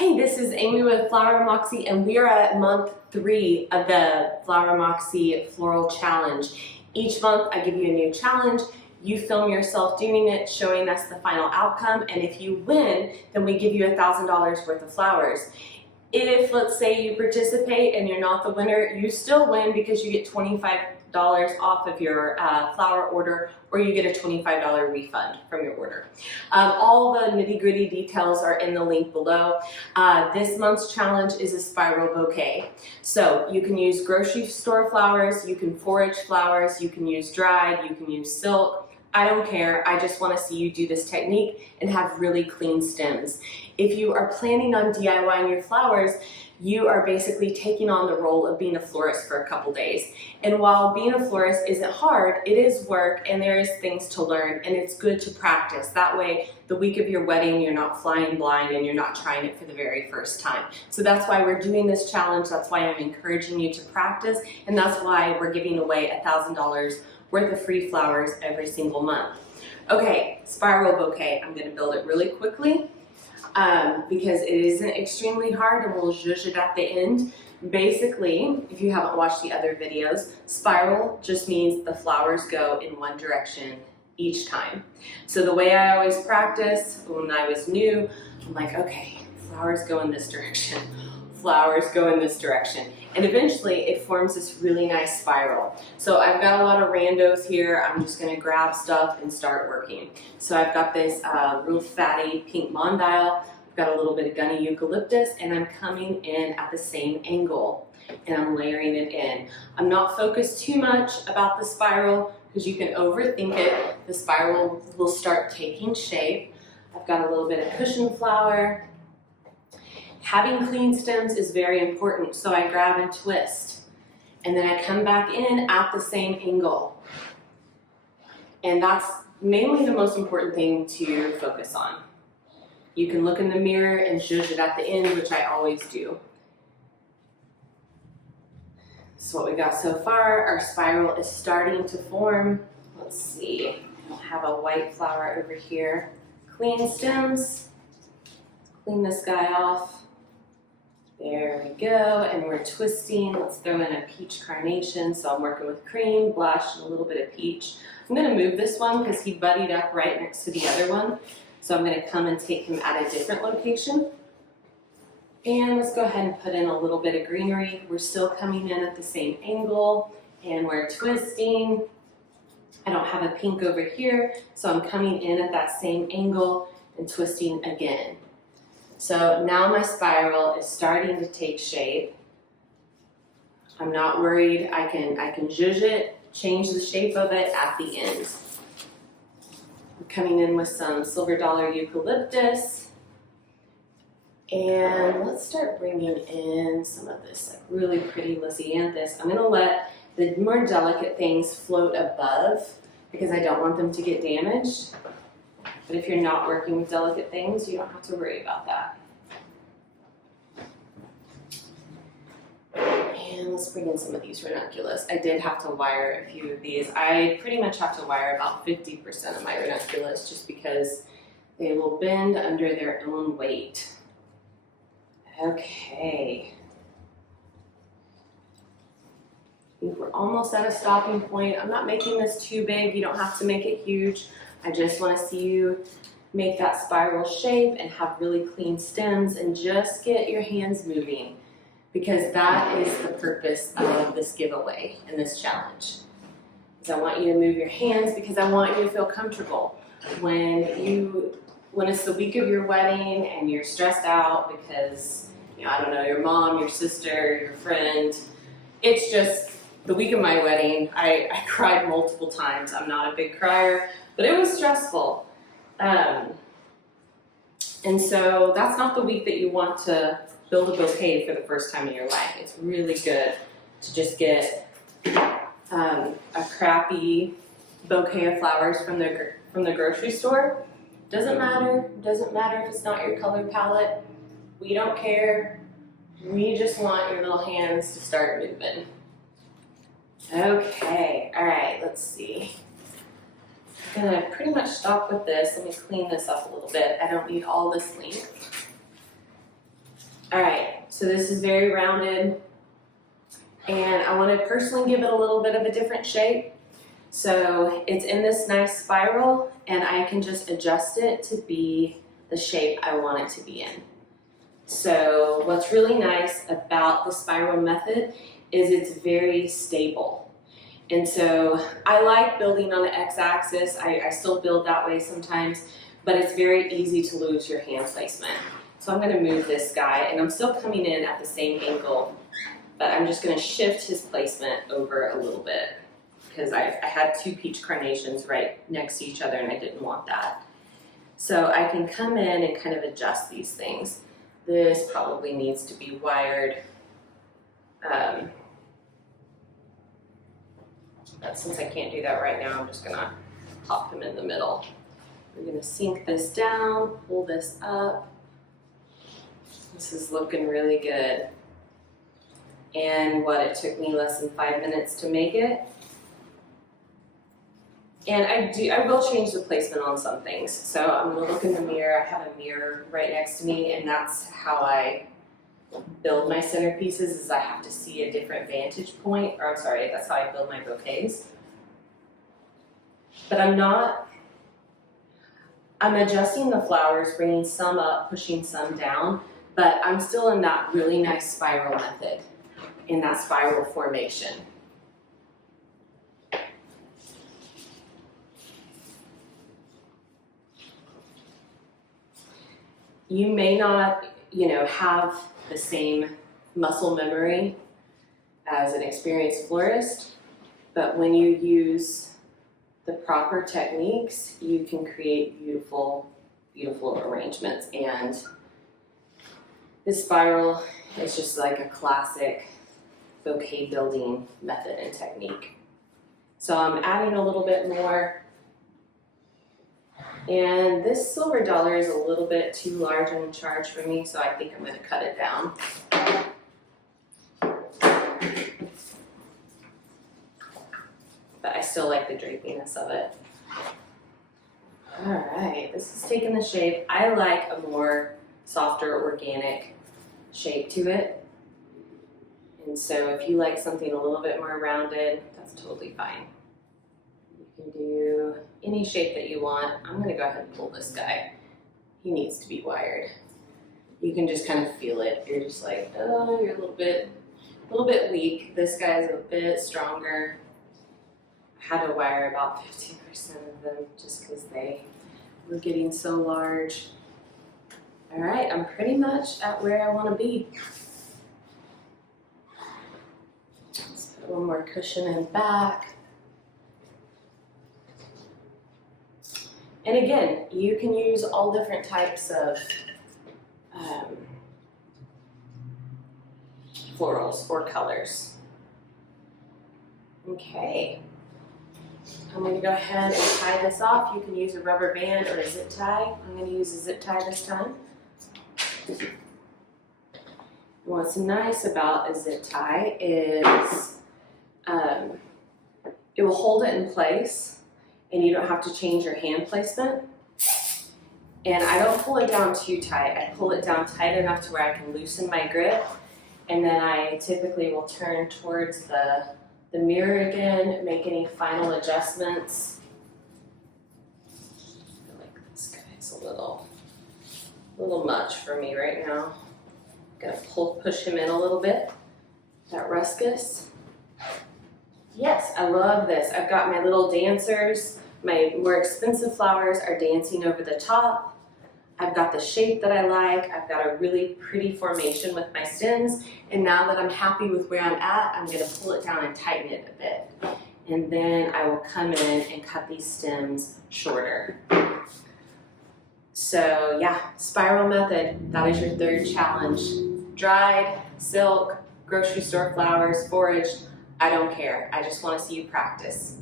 Hey, this is Amy with Flower Moxie, and we are at month 3 of the Flower Moxie Floral Challenge. Each month I give you a new challenge. You film yourself doing it, showing us the final outcome, and if you win, then we give you $1,000 worth of flowers. If, let's say, you participate and you're not the winner, you still win because you get $25 off of your flower order, or you get a $25 refund from your order. All the nitty-gritty details are in the link below. This month's challenge is a spiral bouquet. So you can use grocery store flowers, you can forage flowers, you can use dried, you can use silk. I don't care, I just want to see you do this technique and have really clean stems. If you are planning on DIYing your flowers, you are basically taking on the role of being a florist for a couple days. And while being a florist isn't hard, it is work and there is things to learn, and it's good to practice. That way, the week of your wedding, you're not flying blind and you're not trying it for the very first time. So that's why we're doing this challenge. That's why I'm encouraging you to practice, and that's why we're giving away $1,000 worth of free flowers every single month. Okay, spiral bouquet. I'm gonna build it really quickly because it isn't extremely hard, and we'll zhuzh it at the end. Basically, if you haven't watched the other videos, spiral just means the flowers go in one direction each time. So the way I always practice when I was new, I'm like, okay, flowers go in this direction, flowers go in this direction. And eventually it forms this really nice spiral. So I've got a lot of randos here. I'm just gonna grab stuff and start working. So I've got this real fatty pink mondial. I've got a little bit of gunny eucalyptus, and I'm coming in at the same angle and I'm layering it in. I'm not focused too much about the spiral because you can overthink it. The spiral will start taking shape. I've got a little bit of cushion flower. Having clean stems is very important, so I grab and twist. And then I come back in at the same angle. And that's mainly the most important thing to focus on. You can look in the mirror and zhuzh it at the end, which I always do. So what we got so far, our spiral is starting to form. Let's see, I'll have a white flower over here. Clean stems, clean this guy off. There we go, and we're twisting. Let's throw in a peach carnation. So I'm working with cream, blush, and a little bit of peach. I'm gonna move this one because he buddied up right next to the other one. So I'm gonna come and take him at a different location. And let's go ahead and put in a little bit of greenery. We're still coming in at the same angle, and we're twisting. I don't have a pink over here, so I'm coming in at that same angle and twisting again. So now my spiral is starting to take shape. I'm not worried. I can zhuzh it, change the shape of it at the end. I'm coming in with some silver dollar eucalyptus. And let's start bringing in some of this like really pretty lisianthus. I'm gonna let the more delicate things float above because I don't want them to get damaged. But if you're not working with delicate things, you don't have to worry about that. And let's bring in some of these ranunculus. I did have to wire a few of these. I pretty much have to wire about 50% of my ranunculus just because they will bend under their own weight. Okay. I think we're almost at a stopping point. I'm not making this too big. You don't have to make it huge. I just want to see you make that spiral shape and have really clean stems and just get your hands moving, because that is the purpose of this giveaway and this challenge. Is I want you to move your hands because I want you to feel comfortable. When it's the week of your wedding and you're stressed out because, I don't know, your mom, your sister, your friend, it's just the week of my wedding. I cried multiple times. I'm not a big crier, but it was stressful. And so that's not the week that you want to build a bouquet for the first time in your life. It's really good to just get a crappy bouquet of flowers from the grocery store. Doesn't matter if it's not your color palette. We don't care. We just want your little hands to start moving. Okay, all right, let's see. I'm gonna pretty much stop with this. Let me clean this up a little bit. I don't need all this length. All right, so this is very rounded, and I want to personally give it a little bit of a different shape. So it's in this nice spiral, and I can just adjust it to be the shape I want it to be in. So what's really nice about the spiral method is it's very stable. And so I like building on the x-axis. I still build that way sometimes, but it's very easy to lose your hand placement. So I'm going to move this guy, and I'm still coming in at the same angle, but I'm just going to shift his placement over a little bit because I had two peach carnations right next to each other, and I didn't want that. So I can come in and kind of adjust these things. This probably needs to be wired. But since I can't do that right now, I'm just gonna pop him in the middle. We're gonna sink this down, pull this up. This is looking really good. And it took me less than 5 minutes to make it. And I will change the placement on some things. So I'm gonna look in the mirror. I have a mirror right next to me, and that's how I build my centerpieces, is I have to see a different vantage point, or I'm sorry, that's how I build my bouquets. But I'm adjusting the flowers, bringing some up, pushing some down, but I'm still in that really nice spiral method, in that spiral formation. You may not, have the same muscle memory as an experienced florist, but when you use the proper techniques, you can create beautiful, beautiful arrangements. And this spiral is just like a classic bouquet building method and technique. So I'm adding a little bit more. And this silver dollar is a little bit too large in charge for me, so I think I'm going to cut it down. But I still like the drapiness of it. Alright, this is taking the shape. I like a more softer, organic shape to it. And so if you like something a little bit more rounded, that's totally fine. You can do any shape that you want. I'm going to go ahead and pull this guy. He needs to be wired. You can just kind of feel it. You're just like, oh, you're a little bit weak. This guy's a bit stronger. I had to wire about 15% of them just because they were getting so large. All right, I'm pretty much at where I want to be. Let's put one more cushion in back. And again, you can use all different types of florals or colors. Okay, I'm going to go ahead and tie this off. You can use a rubber band or a zip tie. I'm going to use a zip tie this time. What's nice about a zip tie is it will hold it in place, and you don't have to change your hand placement. And I don't pull it down too tight. I pull it down tight enough to where I can loosen my grip, and then I typically will turn towards the mirror again, make any final adjustments. I feel like this guy's a little much for me right now. I'm gonna push him in a little bit. That ruscus. Yes, I love this. I've got my little dancers. My more expensive flowers are dancing over the top. I've got the shape that I like. I've got a really pretty formation with my stems. And now that I'm happy with where I'm at, I'm gonna pull it down and tighten it a bit. And then I will come in and cut these stems shorter. So yeah, spiral method, that is your third challenge. Dried, silk, grocery store flowers, foraged, I don't care. I just wanna see you practice.